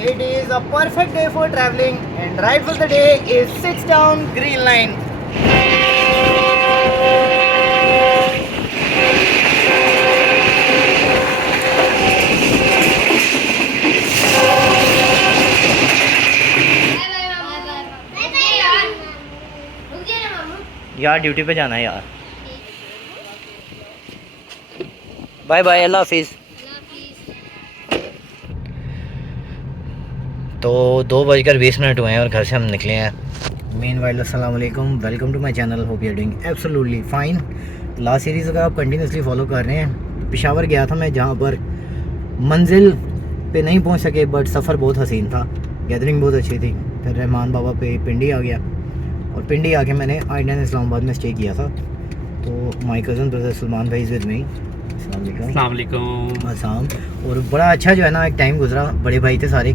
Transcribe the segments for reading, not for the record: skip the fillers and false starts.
It is a perfect day for traveling, and ride for the day is 6 down Green Line. यार duty पे जाना है यार। Bye bye, अल्लाह हाफिज़। तो 2:20 हुए हैं और घर से हम निकले हैं। मेन वाइल अस्सलाम वालेकुम, welcome to my channel, hope you are doing absolutely fine. Last series अगर आप कंटिन्यूसली फॉलो कर रहे हैं तो पेशावर गया था मैं, जहाँ पर मंजिल पे नहीं पहुँच सके बट सफ़र बहुत हसीन था, गैदरिंग बहुत अच्छी थी। फिर रहमान बाबा पे पिंडी आ गया और पिंडी आके मैंने आइडन इस्लामाबाद में स्टे किया था। तो माय कज़न ब्रदर सलमान भाई इज़ विद मी। अस्सलाम वालेकुम। और बड़ा अच्छा जो है ना एक टाइम गुजरा, बड़े भाई थे सारे,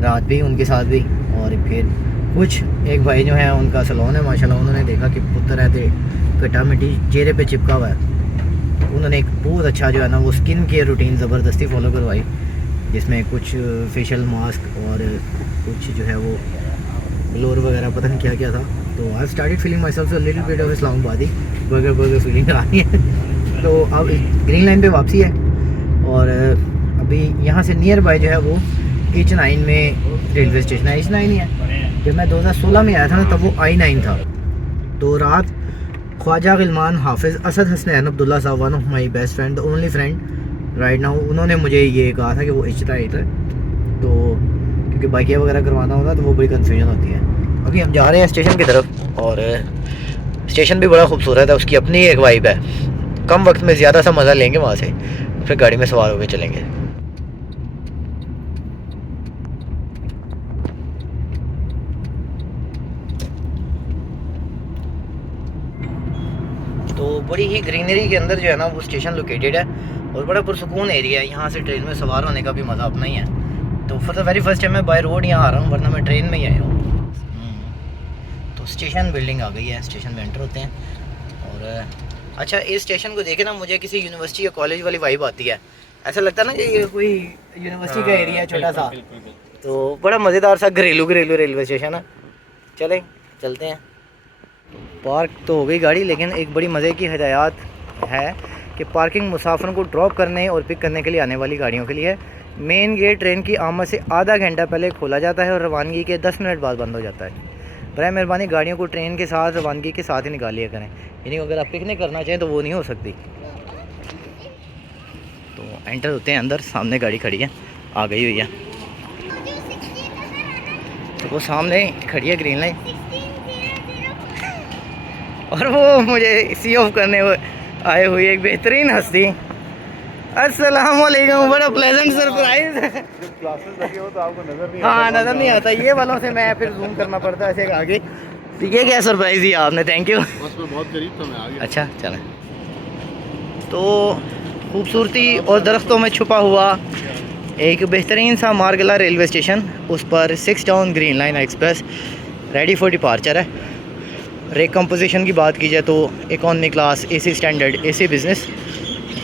रात भी उनके साथ भी। और फिर कुछ एक भाई जो है उनका सलोन है माशाल्लाह, उन्होंने देखा कि पुत्र रहते कटा मिट्टी चेहरे पे चिपका हुआ है। उन्होंने एक बहुत अच्छा जो है ना वो स्किन केयर रूटीन ज़बरदस्ती फॉलो करवाई, जिसमें कुछ फेशियल मास्क और कुछ जो है वो ग्लोर वगैरह पता नहीं क्या क्या था। तो I started feeling myself little bit of इस्लामाबादी बर्गर फीलिंग आ रही है। तो अब ग्रीन लाइन पे वापसी है और अभी यहाँ से नियर बाय जो है वो H9 में रेलवे स्टेशन है। H9 ही है। जब मैं 2016 में आया था ना तब वो I9 था। तो रात ख्वाजा गिलमान हाफिज़ असद हसनैन अब्दुल्ला साहब, one of my best friend, the only friend right now, उन्होंने मुझे ये कहा था कि वो H9 था। तो क्योंकि बाइकिया वगैरह करवाना होता तो वो बड़ी कन्फ्यूजन होती है। अभी हम जा रहे हैं स्टेशन की तरफ और स्टेशन भी बड़ा खूबसूरत है, उसकी अपनी एक वाइब है। कम वक्त में ज़्यादा सा मज़ा लेंगे वहाँ से, फिर गाड़ी में सवार होकर चलेंगे। तो बड़ी ही ग्रीनरी के अंदर जो है ना वो स्टेशन लोकेटेड है और बड़ा पुरसुकून एरिया है। यहाँ से ट्रेन में सवार होने का भी मज़ा अपना ही है। तो for the very first time मैं बाय रोड यहाँ आ रहा हूँ, वरना मैं ट्रेन में ही आया हूँ। तो स्टेशन बिल्डिंग आ गई है, स्टेशन में एंटर होते हैं। और अच्छा, इस स्टेशन को देखे ना मुझे किसी यूनिवर्सिटी या कॉलेज वाली वाइब आती है। ऐसा लगता है ना कि ये कोई यूनिवर्सिटी का एरिया है छोटा सा। तो बड़ा मज़ेदार सा घरेलू रेलवे स्टेशन है। चलते हैं। पार्क तो हो गई गाड़ी, लेकिन एक बड़ी मज़े की हिदायत है कि पार्किंग मुसाफिरों को ड्रॉप करने और पिक करने के लिए आने वाली गाड़ियों के लिए। मेन गेट ट्रेन की आमद से आधा घंटा पहले खोला जाता है और रवानगी के 10 मिनट बाद बंद हो जाता है। बराए मेहरबानी गाड़ियों को ट्रेन के साथ रवानगी के साथ ही निकाल लिया करें, यानी अगर आप पिकनिक करना चाहें तो वो नहीं हो सकती। तो एंटर होते हैं अंदर, सामने गाड़ी खड़ी है, आ गई हुई है। तो वो सामने खड़ी है ग्रीन लाइन और वो मुझे सी ऑफ करने आए हुई एक बेहतरीन हस्ती। अस्सलाम वालेकुम, बड़ा प्लेजेंट सरप्राइज। ग्लासेस लगे हो तो आपको नजर नहीं हाँ, नज़र नहीं आता, ये वालों से मैं फिर जूम करना पड़ता है ऐसे आगे। तो ये क्या सरप्राइज़ दिया आपने, थैंक यू। बस मैं बहुत करीब था, मैं आ गया। अच्छा चलें। तो खूबसूरती और दरख्तों में छुपा हुआ एक बेहतरीन सा मारगला रेलवे स्टेशन, उस पर 6 down green line express ready for departure है। रेक कंपोजिशन की बात की जाए तो economy class, AC standard, AC business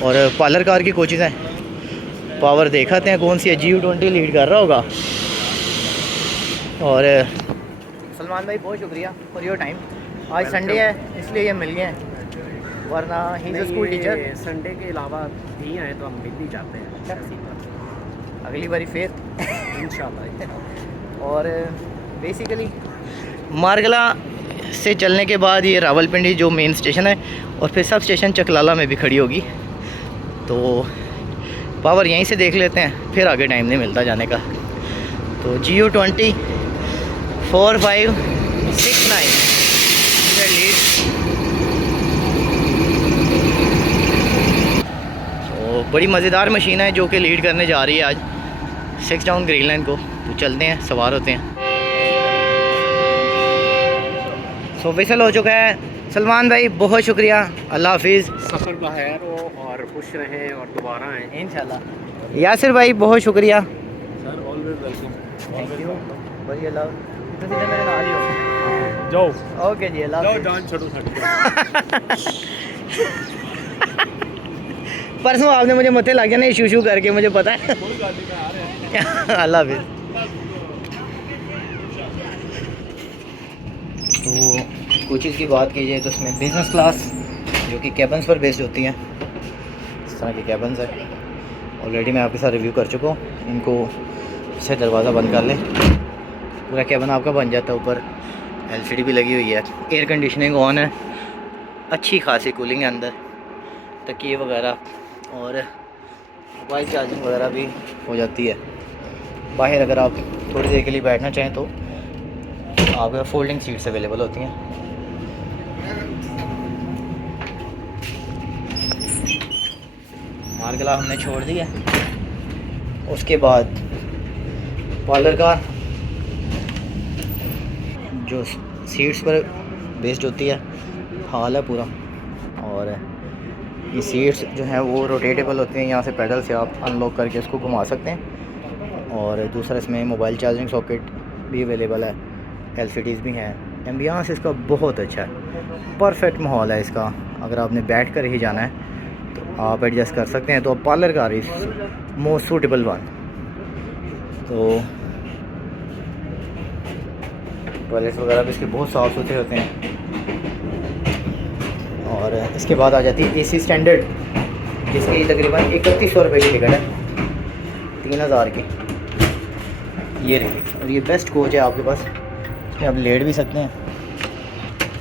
और पार्लर कार की कोचेज़ हैं। पावर देखाते हैं कौन सी है, GU20 लीड कर रहा होगा। और सलमान भाई बहुत शुक्रिया फॉर योर टाइम। आज संडे है इसलिए ये मिल गए हैं, वरना he is school teacher. Sunday के अलावा भी आए तो हम मिल नहीं जाते हैं। अगली बारी फिर इंशाल्लाह। और बेसिकली मारगला से चलने के बाद ये रावलपिंडी जो मेन स्टेशन है और फिर सब स्टेशन चकलाला में भी खड़ी होगी। तो पावर यहीं से देख लेते हैं, फिर आगे टाइम नहीं मिलता जाने का। तो GU20 4569 लीड। तो बड़ी मज़ेदार मशीन है जो कि लीड करने जा रही है आज 6 डाउन ग्रीन लाइन को। तो चलते हैं, सवार होते हैं। तो विसल हो चुका है। सलमान भाई बहुत शुक्रिया, अल्लाह हाफिज़। सफ़र बखैर हो और खुश रहें और दोबारा आएँ इंशाल्लाह। यासिर भाई बहुत शुक्रिया। Sir always welcome. Thank you. बढ़िया लव तो मेरे नाल ही हो जाओ। ओके जी, अल्लाह जाओ, हाफिज़। जान छोड़ो साड़ी। परसों आपने मुझे मत्थे लग गया ना शू शू करके, मुझे पता है। कोई गाड़ी में आ रहे हैं। अल्लाह हाफिज़। तो कोचेज़ की बात की जाए तो इसमें बिज़नेस क्लास जो कि कैबन्स पर बेस्ड होती हैं, इस तरह की कैबन्स है। ऑलरेडी मैं आपके साथ रिव्यू कर चुका हूँ। इनको से दरवाज़ा बंद कर लें, पूरा कैबन आपका बन जाता है। ऊपर एलसीडी भी लगी हुई है, एयर कंडीशनिंग ऑन है, अच्छी खासी कूलिंग है अंदर, तकिए वगैरह और मोबाइल चार्जिंग वगैरह भी हो जाती है। बाहर अगर आप थोड़ी देर के लिए बैठना चाहें तो आपके फोल्डिंग सीट्स अवेलेबल होती हैं। मार्गला हमने छोड़ दिया। उसके बाद पार्लर का जो सीट्स पर बेस्ड होती है, हॉल है पूरा, और ये सीट्स जो हैं वो रोटेटेबल होती हैं। यहाँ से पैडल से आप अनलॉक करके इसको घुमा सकते हैं। और दूसरा इसमें मोबाइल चार्जिंग सॉकेट भी अवेलेबल है, एलसीडीज़ भी हैं। एम्बियंस इसका बहुत अच्छा है, परफेक्ट माहौल है इसका। अगर आपने बैठ कर ही जाना है तो आप एडजस्ट कर सकते हैं। तो अब पार्लर का इस मोस्ट सूटेबल वन। तो टॉयलेट्स वगैरह भी इसके बहुत साफ़ सुथरे होते हैं। और इसके बाद आ जाती है एसी स्टैंडर्ड, जिसकी तकरीबन 3100 रुपये की टिकट है, 3000 की। ये रही, और ये बेस्ट कोच है आपके पास, इसमें आप लेट भी सकते हैं।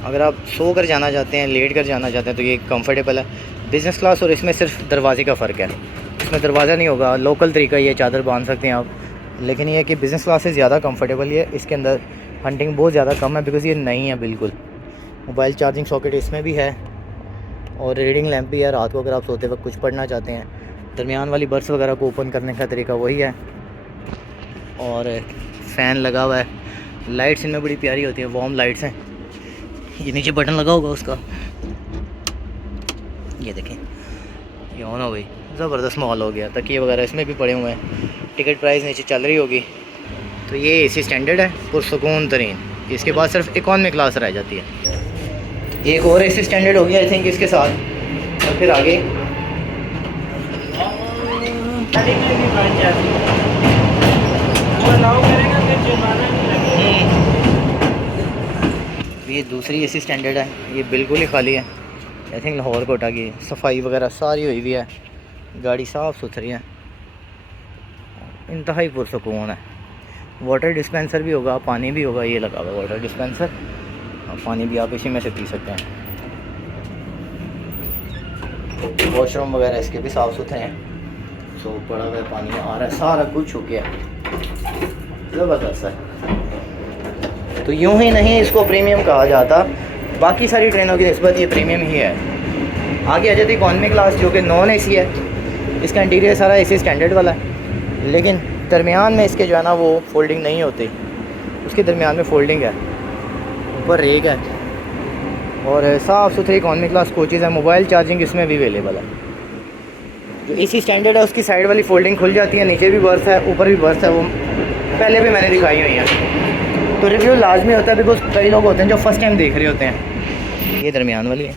अगर आप सो कर जाना चाहते हैं, लेट कर जाना चाहते हैं तो ये कंफर्टेबल है। बिज़नेस क्लास और इसमें सिर्फ दरवाजे का फ़र्क है, इसमें दरवाज़ा नहीं होगा, लोकल तरीका ये चादर बांध सकते हैं आप। लेकिन ये है कि बिज़नेस क्लास से ज़्यादा कंफर्टेबल है। इसके अंदर हंटिंग बहुत ज़्यादा कम है बिकॉज़ ये नहीं है बिल्कुल। मोबाइल चार्जिंग सॉकेट इसमें भी है और रीडिंग लैंप भी है। रात को अगर आप सोते वक्त कुछ पढ़ना चाहते हैं, दरमियान वाली बर्ड्स वगैरह को ओपन करने का तरीका वही है। और फ़ैन लगा हुआ है, लाइट्स इनमें बड़ी प्यारी होती है, वार्म लाइट्स हैं। ये नीचे बटन लगा होगा उसका, ये देखें, ये ऑन हो गई। ज़बरदस्त माहौल हो गया। तकिए वगैरह इसमें भी पड़े हुए हैं। टिकट प्राइस नीचे चल रही होगी। तो ये एसी स्टैंडर्ड है, पुरसुकून तरीन। इसके बाद सिर्फ इकॉनमी क्लास रह जाती है। एक और एसी स्टैंडर्ड होगी आई थिंक इसके साथ, और फिर आगे ये दूसरी एसी स्टैंडर्ड है। ये बिल्कुल ही खाली है, आई थिंक लाहौर कोटा की। सफाई वगैरह सारी हुई हुई है, गाड़ी साफ़ सुथरी है, इंतहाई पुरसुकून है। वाटर डिस्पेंसर भी होगा, पानी भी होगा, ये लगा हुआ है वाटर डिस्पेंसर, और पानी भी आप इसी में से पी सकते हैं। वॉशरूम वगैरह इसके भी साफ़ सुथरे हैं। सो पड़ा हुआ पानी आ रहा है, सारा कुछ हो गया, ज़बरदस्त है। तो यूँ ही नहीं इसको प्रीमियम कहा जाता, बाकी सारी ट्रेनों की निस्बत ये प्रीमियम ही है। आगे आ जाती है इकॉनमी क्लास जो कि नॉन एसी है। इसका इंटीरियर सारा एसी स्टैंडर्ड वाला है, लेकिन दरमियान में इसके जो है ना वो फोल्डिंग नहीं होती, उसके दरमियान में फोल्डिंग है, ऊपर रेक है, और साफ़ सुथरी इकॉनमी क्लास कोचेज़ है। मोबाइल चार्जिंग इसमें भी अवेलेबल है। जो एसी स्टैंडर्ड है उसकी साइड वाली फोल्डिंग खुल जाती है, नीचे भी बर्थ है, ऊपर भी बर्थ है, वो पहले भी मैंने दिखाई हुई है। तो रिव्यू लाजमी होता है बिकॉज कई लोग होते हैं जो फर्स्ट टाइम देख रहे होते हैं। ये दरमियान वाली है,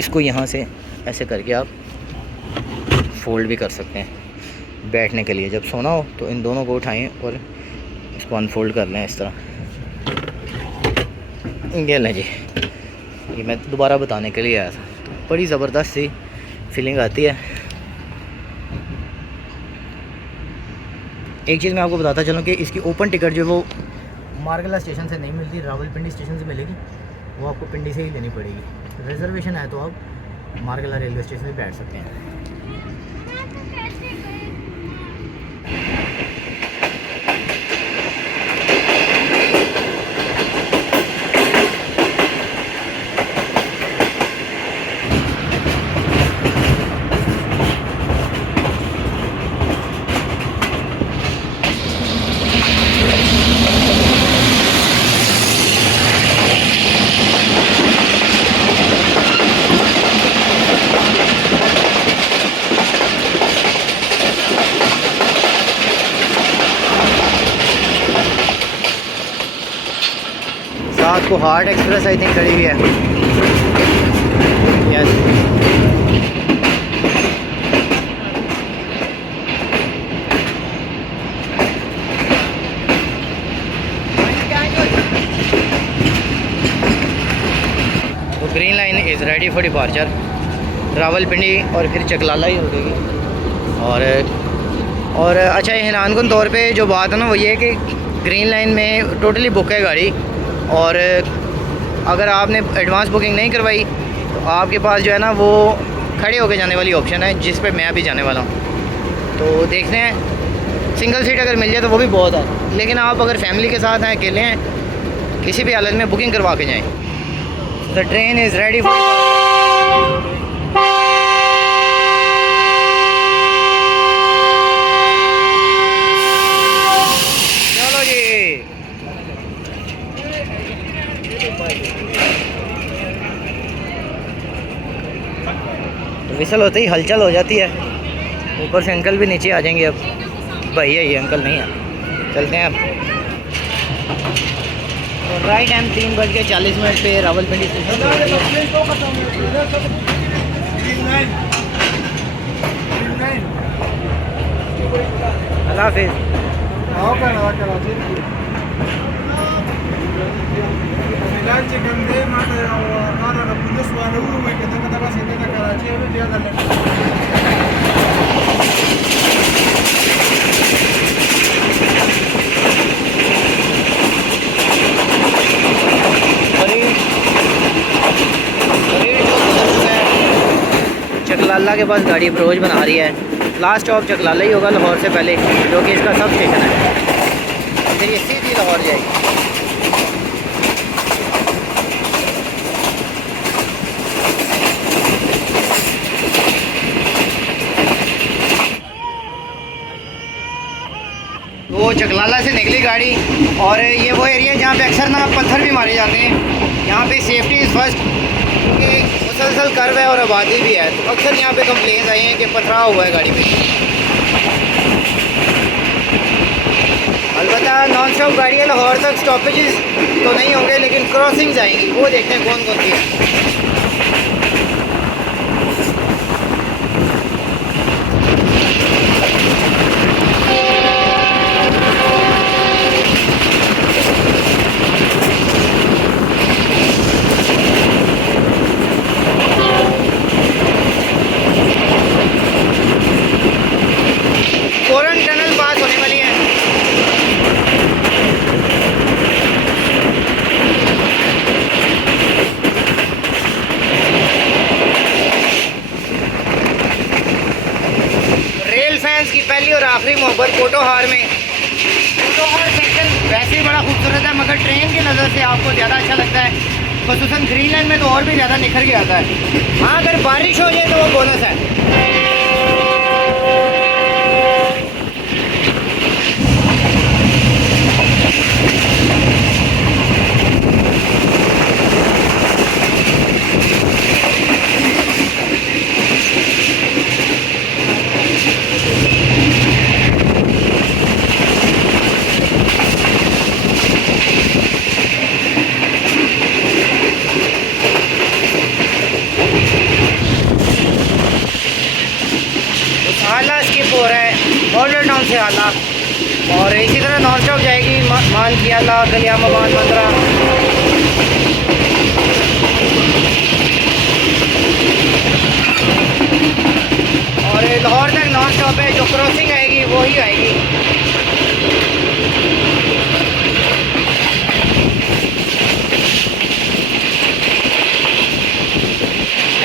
इसको यहाँ से ऐसे करके आप फोल्ड भी कर सकते हैं बैठने के लिए। जब सोना हो तो इन दोनों को उठाएं और इसको अनफोल्ड कर लें इस तरह। ये लें जी, ये मैं दोबारा बताने के लिए आया था। तो बड़ी ज़बरदस्त सी फीलिंग आती है। एक चीज़ मैं आपको बताता चलूँ कि इसकी ओपन टिकट जो वो मार्गला स्टेशन से नहीं मिलती, रावलपिंडी स्टेशन से मिलेगी, वो आपको पिंडी से ही लेनी पड़ेगी। रिजर्वेशन है तो आप मार्गला रेलवे स्टेशन से बैठ सकते हैं। साथ को हार्ट एक्सप्रेस आई थिंक खड़ी हुई है। Yes, green line is ready for departure. Rawalpindi और फिर चकलाला ही हो गई। और अच्छा हैरानकुन तौर पे जो बात है ना वो ये है कि ग्रीन लाइन में टोटली बुक है गाड़ी, और अगर आपने एडवांस बुकिंग नहीं करवाई तो आपके पास जो है ना वो खड़े होके जाने वाली ऑप्शन है, जिस पे मैं अभी जाने वाला हूँ। तो देखते हैं सिंगल सीट अगर मिल जाए तो वो भी बहुत है, लेकिन आप अगर फैमिली के साथ हैं, अकेले हैं, किसी भी हालत में बुकिंग करवा के जाएँ। The train is ready for तो विसल होते ही हलचल हो जाती है। ऊपर से अंकल भी नीचे आ जाएंगे। अब भैया ये अंकल नहीं है, चलते हैं अब। तो राइट टाइम 3:40 पे रावलपिंडी स्टेशन। अल्लाह हाफिज़। चकलाला के पास गाड़ी अप्रोच बना रही है। लास्ट स्टॉप चकलाला ही होगा लाहौर से पहले, जो कि इसका सब स्टेशन है। फिर ये सीधी लाहौर जाएगी। वो चकलाला से निकली गाड़ी, और ये वो एरिया जहाँ पे अक्सर ना पत्थर भी मारे जाते हैं। यहाँ पे सेफ्टी इज़ फर्स्ट, क्योंकि मुसलसल कर्व है और आबादी भी है, तो अक्सर यहाँ पे कंप्लेंट्स आई हैं कि पथराव हुआ है गाड़ी पे। अलबत्ता नॉन स्टॉप गाड़ी है, लाहौर तक स्टॉपेजेस तो नहीं होंगे, लेकिन क्रॉसिंग्स आएंगी, वो देखते हैं कौन कौन सी है। टनल पास होने वाली है। रेल फैंस की पहली और आखिरी मोहब्बत पोटोहार में। पोटोहार सेक्शन वैसे ही बड़ा खूबसूरत है, मगर ट्रेन की नज़र से आपको ज़्यादा अच्छा लगता है। ख़ुसूसन ग्रीन लाइन में तो और भी ज़्यादा निखर के आता है। हाँ, अगर बारिश हो जाए तो वो बोनस है। आला स्किप हो रहा है बॉर्डर टाउन से आला, और इसी तरह नॉन स्टॉप जाएगी मान की आला, गलियामा, मान मंदरा। और लाहौर तक नॉन स्टॉप है, जो क्रॉसिंग आएगी वो ही आएगी।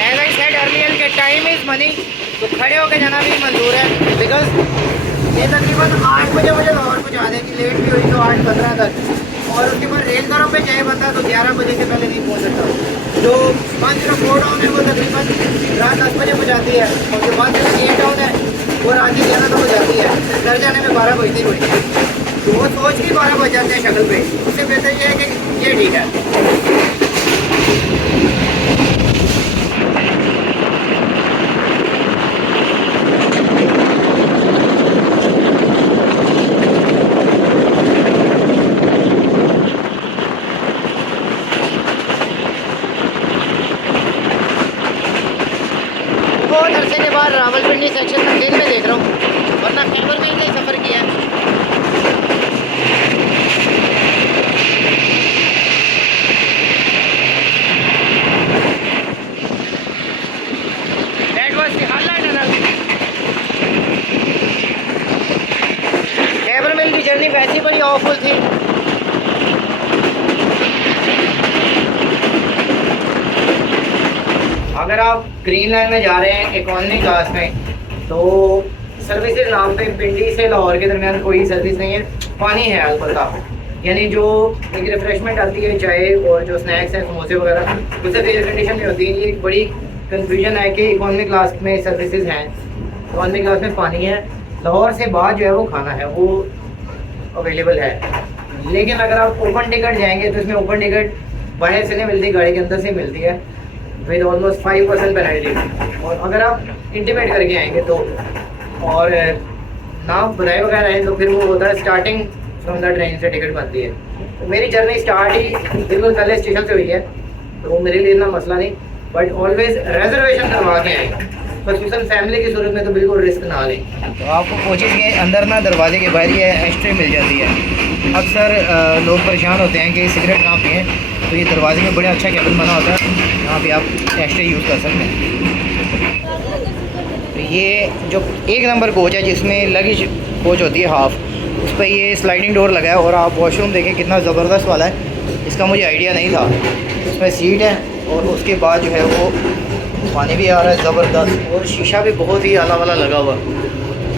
एज आई सेड अर्लियर के टाइम इज़ मनी, तो खड़े होकर जाना भी मंजूर है, बिकॉज ये तकरीबन 8 बजे मुझे लाहौर पहुँचा देगी, लेट भी हुई तो 8:15 तक, और उसके बाद रेल दरों पे जाए बंदा तो 11 बजे से पहले नहीं पहुँच सकता। जो 504 टाउन है वो तकरीबन रात 10 बजे पहुँचाती है, और जो 108 टाउन है वो रात 11 तक पहुँचाती है। घर जाने में 12 बजती हुई, तो वो सोच के 12 बज जाते हैं शक्ल पे। उससे बेहतर ये है कि ये ठीक है। बहुत अरसे के बाद रावलपिंडी सेक्शन में दिन में देख रहा हूँ, वरना खैबर में ही सफ़र किया है। बड़ी ऑफुल थी। अगर आप ग्रीन लाइन में जा रहे हैं इकॉनमी क्लास में, तो सर्विसेज नाम पे पिंडी से लाहौर के दरमियान कोई सर्विस नहीं है। पानी है अलबत्ता, यानी जो एक रिफ्रेशमेंट आती है चाय और जो स्नैक्स हैं समोसे वगैरह, उससे एयर कंडीशन में होती है। ये एक बड़ी कंफ्यूजन है कि इकॉनमी क्लास में सर्विसेज हैं, इकॉनमी क्लास में पानी है, लाहौर से बाद जो है वो खाना है वो अवेलेबल है। लेकिन अगर आप ओपन टिकट जाएंगे तो इसमें ओपन टिकट बाहर से नहीं मिलती, गाड़ी के अंदर से मिलती है विद ऑलमोस्ट 5% पेनल्टी। और अगर आप इंटीमेट करके आएंगे तो, और ना बनाए वगैरह है, तो फिर वो होता है स्टार्टिंग फ्रॉम द ट्रेन से टिकट बनती है। तो मेरी जर्नी स्टार्ट ही बिल्कुल पहले स्टेशन से हुई है, तो वो मेरे लिए इतना मसला नहीं, बट ऑलवेज रिजर्वेशन करवा के आएंगे। खसूसन फैमिली की सूरत में तो बिल्कुल रिस्क ना लें। तो आपको कोचिंग के अंदर ना दरवाजे के बाहर ये एस्ट्रे मिल जाती है। अक्सर लोग परेशान होते हैं कि सिगरेट कहाँ पिएँ, तो ये दरवाजे में बड़ा अच्छा केबिन बना होता है, यहाँ पे आप एस्ट्रे यूज़ कर सकते हैं। तो ये जो 1 नंबर कोच है जिसमें लगेज कोच होती है हाफ, उस पर ये स्लाइडिंग डोर लगा है। और आप वॉशरूम देखें कितना ज़बरदस्त वाला है, इसका मुझे आइडिया नहीं था। उसमें सीट है और उसके बाद जो है वो पानी भी आ रहा है ज़बरदस्त, और शीशा भी बहुत ही आला वाला लगा हुआ।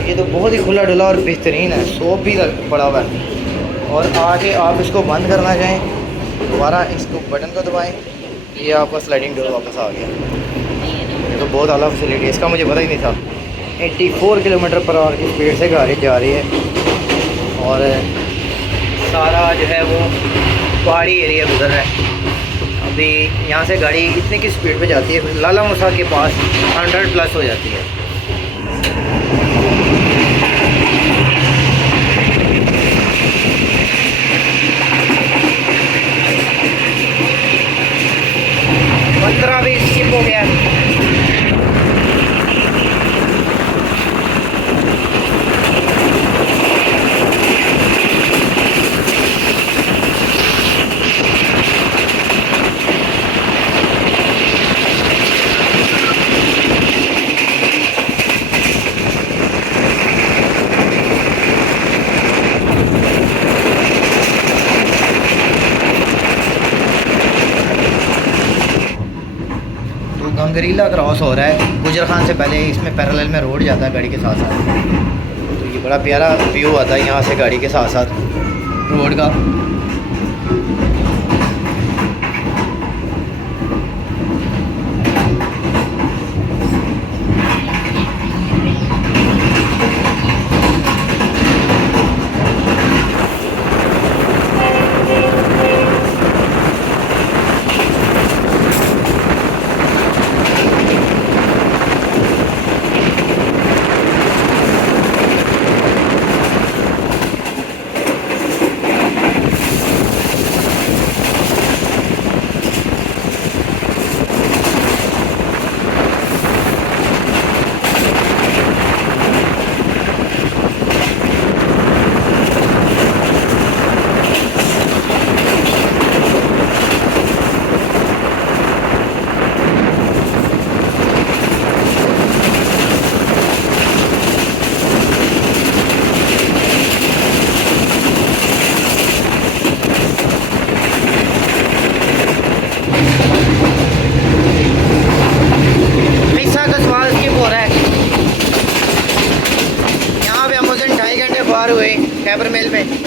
ये तो बहुत ही खुला डुला और बेहतरीन है, सोप भी पड़ा हुआ है। और आके आप इसको बंद करना चाहें, दोबारा इसको बटन को दबाएं, ये आपका स्लाइडिंग डोर वापस आ गया। ये तो बहुत आला फैसिलिटी है, इसका मुझे पता ही नहीं था। 84 किलोमीटर पर आवर की स्पीड से गाड़ी जा रही है, और सारा जो है वो पहाड़ी एरिया गुजर रहा है। अभी यहाँ से गाड़ी इतने की स्पीड पे जाती है, लाला मूसा के पास 100+ हो जाती है। पंद्रह भी स्किप हो गया। गंगरीला क्रॉस हो रहा है गुजर खान से पहले, इसमें पैरेलल में रोड जाता है गाड़ी के साथ साथ। तो ये बड़ा प्यारा व्यू आता है यहाँ से गाड़ी के साथ साथ रोड का। कैबर मेल में।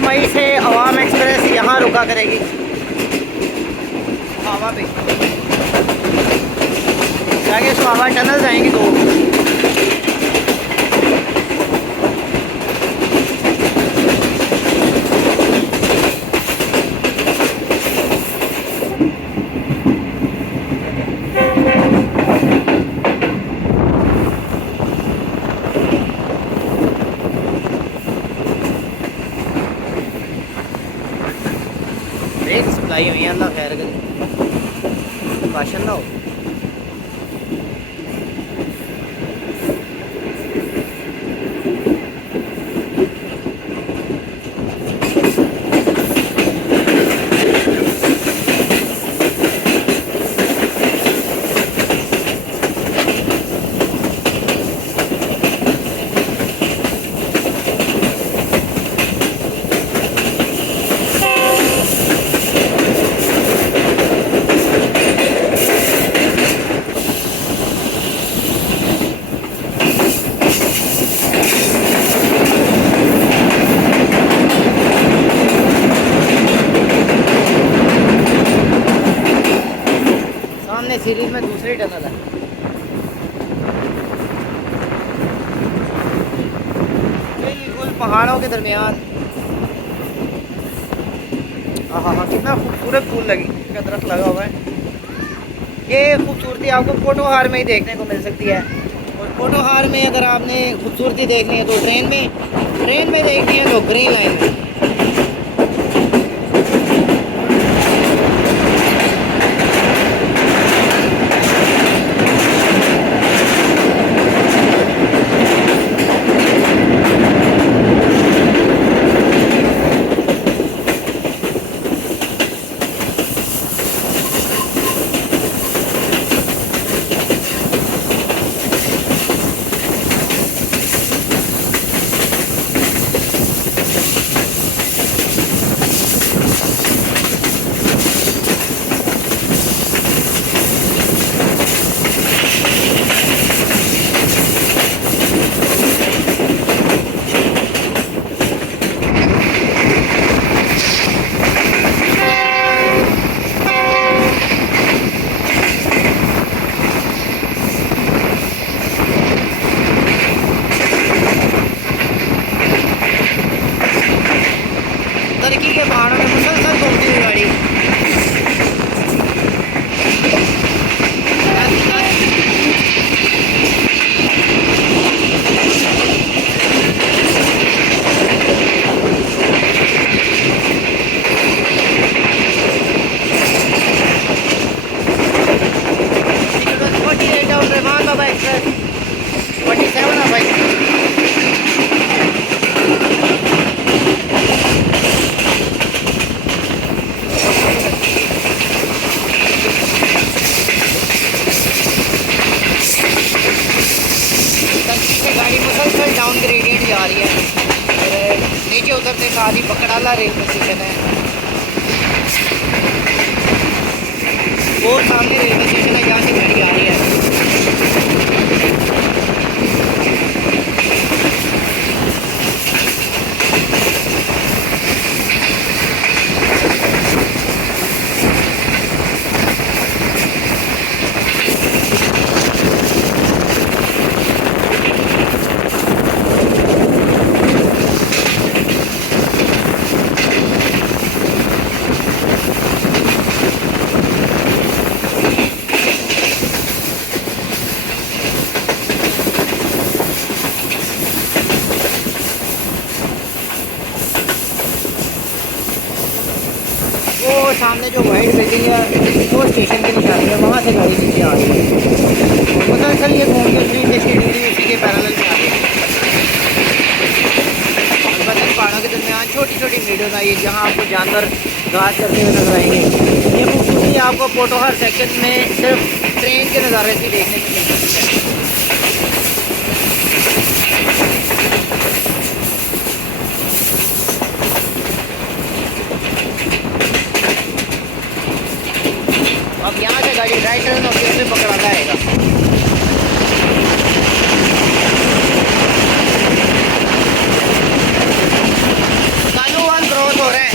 मई से अवाम एक्सप्रेस यहाँ रुका करेगी सुहावा पे, आगे सुहावा टनल जाएंगी दो। लाई हुई हैं, अल्लाह खैर करे, भाषण ना हो। सामने सीरीज में दूसरी टनल है। बिल्कुल पहाड़ों के दरमियान। हाँ, कितना खूबसूरत फूल लगी का दरख्त लगा हुआ है। ये खूबसूरती आपको पोटोहार में ही देखने को मिल सकती है। और पोटोहार में अगर आपने खूबसूरती देखनी है तो ट्रेन में देखनी है तो ग्रीन लाइन में। तरक्की के पहाड़ों में मुसलसल घूमती हुई गाड़ी। रहमान बाबा एक्सप्रेस 47 है भाई। गाड़ी मुसलसल डाउन ग्रेडियंट जा रही है और नीचे उतरते साथ ही बकड़ाला रेलवे स्टेशन है और सामने रेलवे स्टेशन है जहाँ से गाड़ी आ रही है। वो सामने जो वाइट बिल्डिंग है वो स्टेशन की निशानी है, वहाँ से गाड़ी नीचे आ रही है। मुसलसल ये घूम के 360 डिग्री उसी के पैरेलल में आ रही है। अलबत्ता पहाड़ों के दरमियान छोटी छोटी वीडियोज आई है जहाँ आपको जानवर घास करते हुए नजर आएंगे। ये खूबसूरती आपको पोटोहार सेक्शन में सिर्फ ट्रेन के नज़ारे से देखने को मिल सकती है। अब यहाँ से गाड़ी राइट टर्न और फिर से पकड़ाना आएगा। कानू वन क्रॉस हो रहे हैं।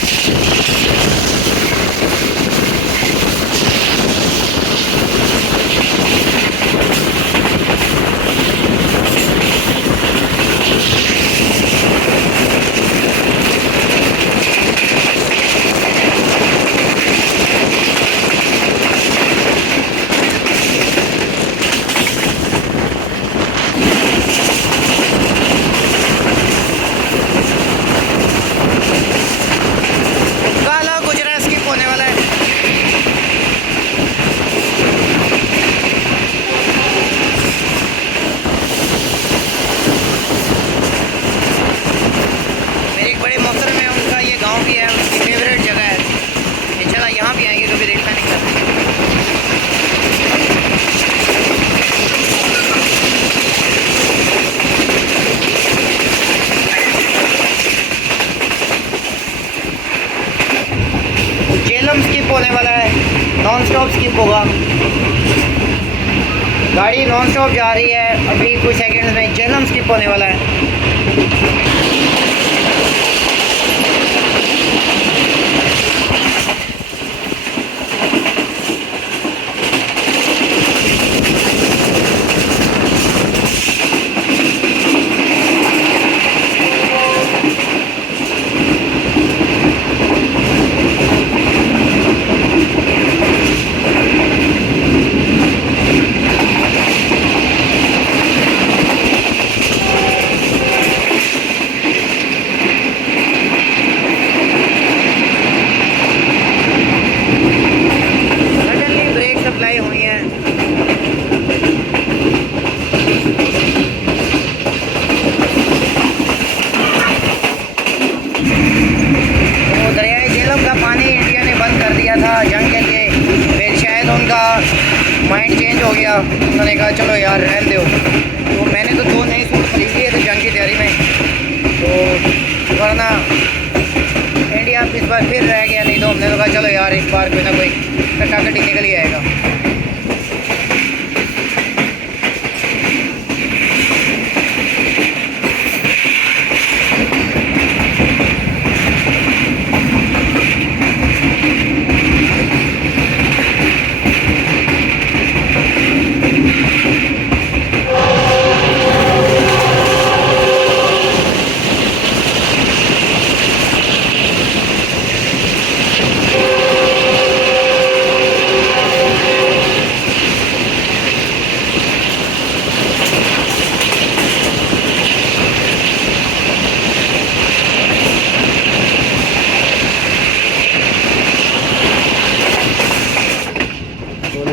जेहलम स्किप होने वाला है, नॉन स्टॉप स्किप होगा। गाड़ी नॉन स्टॉप जा रही है, अभी कुछ सेकंड्स में जेहलम स्किप होने वाला है। सडनली ब्रेक सप्लाई हुई है। तो दरियाए झेलम का पानी इंडिया ने बंद कर दिया था जंग के लिए, फिर शायद उनका माइंड चेंज हो गया, उन्होंने कहा चलो यार रहने दो। तो मैंने तो 2 नए सूट खरीद लिए थे जंग की तैयारी में, तो वरना इंडिया इस बार फिर रह गया, नहीं तो हमने तो कहा चलो यार एक बार कोई ना कोई कटाकटी निकल ही आएगा।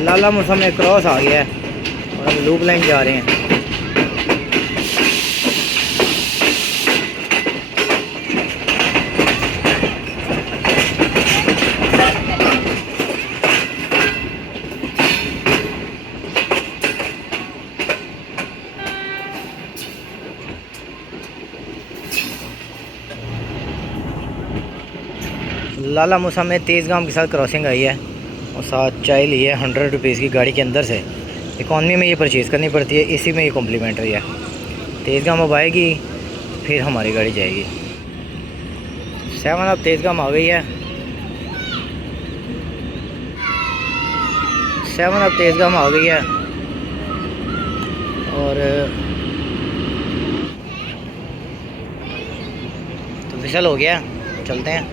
लाला मौसम में क्रॉस आ गया है और हम लूप लाइन जा रहे हैं। लाला मौसम में तेज़गाम के साथ क्रॉसिंग आई है और साथ चाय ली है 100 रुपीज़ की गाड़ी के अंदर से। इकॉनमी में ये परचेज़ करनी पड़ती है, इसी में ये कॉम्प्लीमेंट्री है। तेज़गाम अब आएगी फिर हमारी गाड़ी जाएगी। 7 अब तेज़गाम आ गई है, 7 अब तेज़गाम आ गई है और तो विशल हो गया, चलते हैं।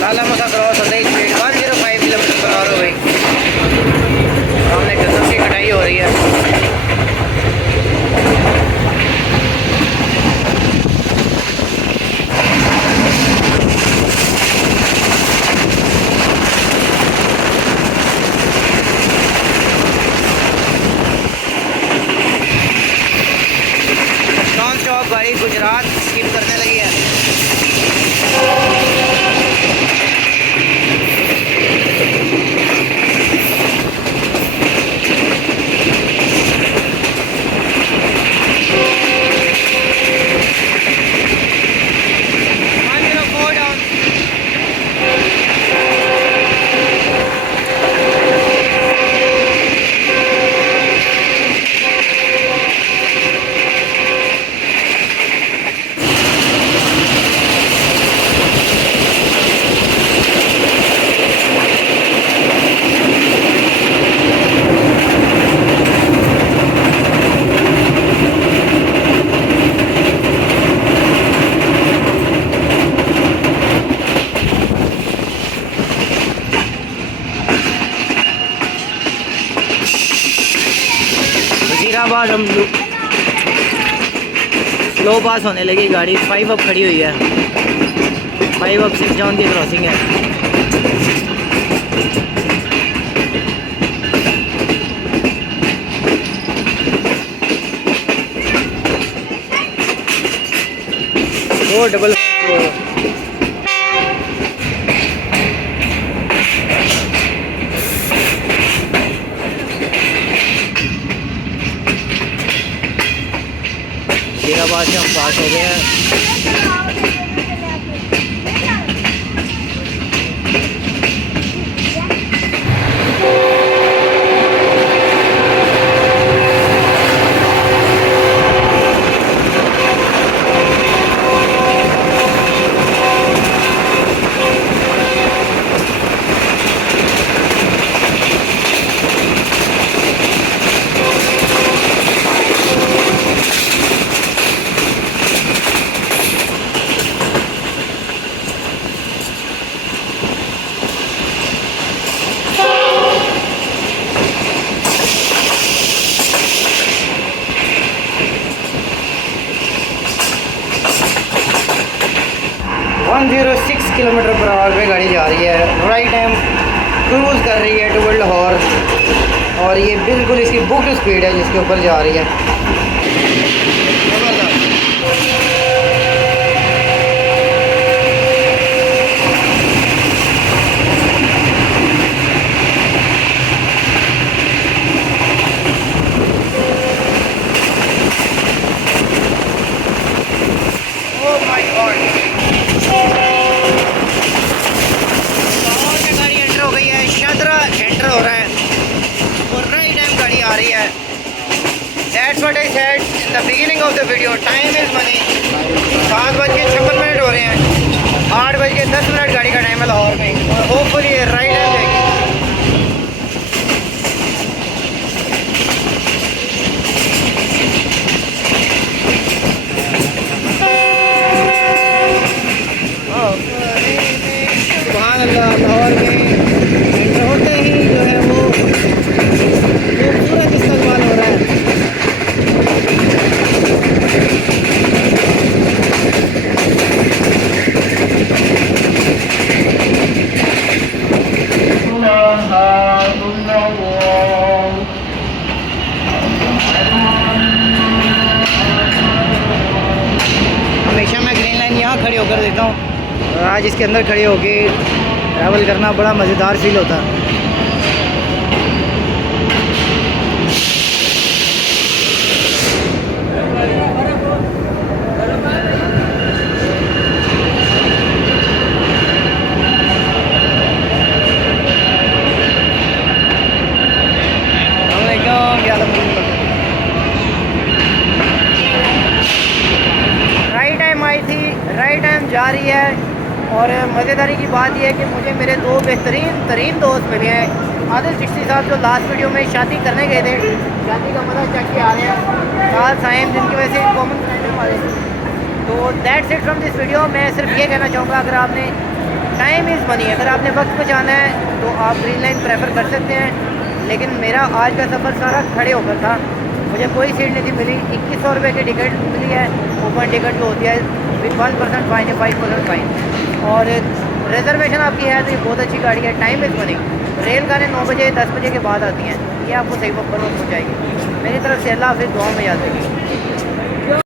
लाला मौसा क्रॉस होते ही स्पीड 105 किलोमीटर पर आवर हो गई। सामने कसम की कटाई हो रही है। नॉन स्टॉप गाड़ी गुजरात स्किप करने लगी है। वजीराबाद हम स्लो पास होने लगी गाड़ी। 5 अब खड़ी हुई है, 5 अब 6 डाउन की क्रॉसिंग है। वो डबल जीराबाद से हम पास हो गए हैं। किलोमीटर पर आवर पे गाड़ी जा रही है। राइट टाइम क्रूज़ कर रही है टुवर्ड लाहौर, और ये बिल्कुल इसकी बुक स्पीड है जिसके ऊपर जा रही है। हो रहा है और राइट टाइम गाड़ी आ रही है। That's what I said in the beginning of the video. Time is money. 7:56 हो रहे हैं। 8:10 गाड़ी का टाइम है लाहौर में, और होपफुली राइट टाइम जाएगी। सुभान अल्लाह, लाहौर में एंटर होते ही जो है वो खूबसूरत इस्तेमाल हो रहा है। हमेशा मैं ग्रीन लाइन यहाँ खड़ी होकर देखता हूँ, और आज इसके अंदर खड़े होके ट्रैवल करना बड़ा मज़ेदार फील होता है। राइट टाइम आई थी, राइट टाइम जा रही है, और मज़ेदारी की बात यह है कि मुझे मेरे दो बेहतरीन दोस्त मिले हैं। आदिल चिश्ती साहब जो लास्ट वीडियो में शादी करने गए थे, शादी का मज़ा चख के आ रहे हैं। साल साइम जिनकी वजह से कॉमन फ्रेंड है हमारे। तो that's it from this video. मैं सिर्फ ये कहना चाहूँगा, अगर आपने टाइम इज़ मनी, अगर आपने वक्त बचाना है तो आप ग्रीन लाइन प्रेफर कर सकते हैं। लेकिन मेरा आज का सफ़र सारा खड़े होकर था, मुझे कोई सीट नहीं थी मिली। 2100 रुपये की टिकट मिली है, ओपन टिकट जो होती है विद 1% फाइन या 5% फाइन, और रिजर्वेशन आपकी है तो ये बहुत अच्छी गाड़ी है। Time is money. रेलगाड़ियाँ 9 बजे 10 बजे के बाद आती हैं, ये आपको सही वक्त पर पहुँचाएगी। मेरी तरफ से अल्लाह हाफ़िज़, दुआ में याद रखिए।